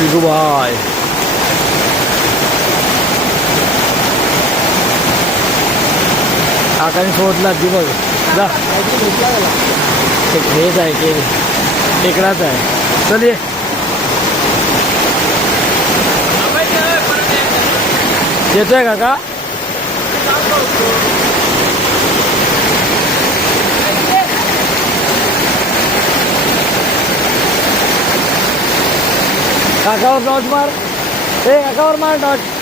विगूभाई काकाने सोडला ती बघ जा हेच आहे की टेकडाच आहे चल ये येतोय काका काकावर डॉट मार ए काकावर मार डॉट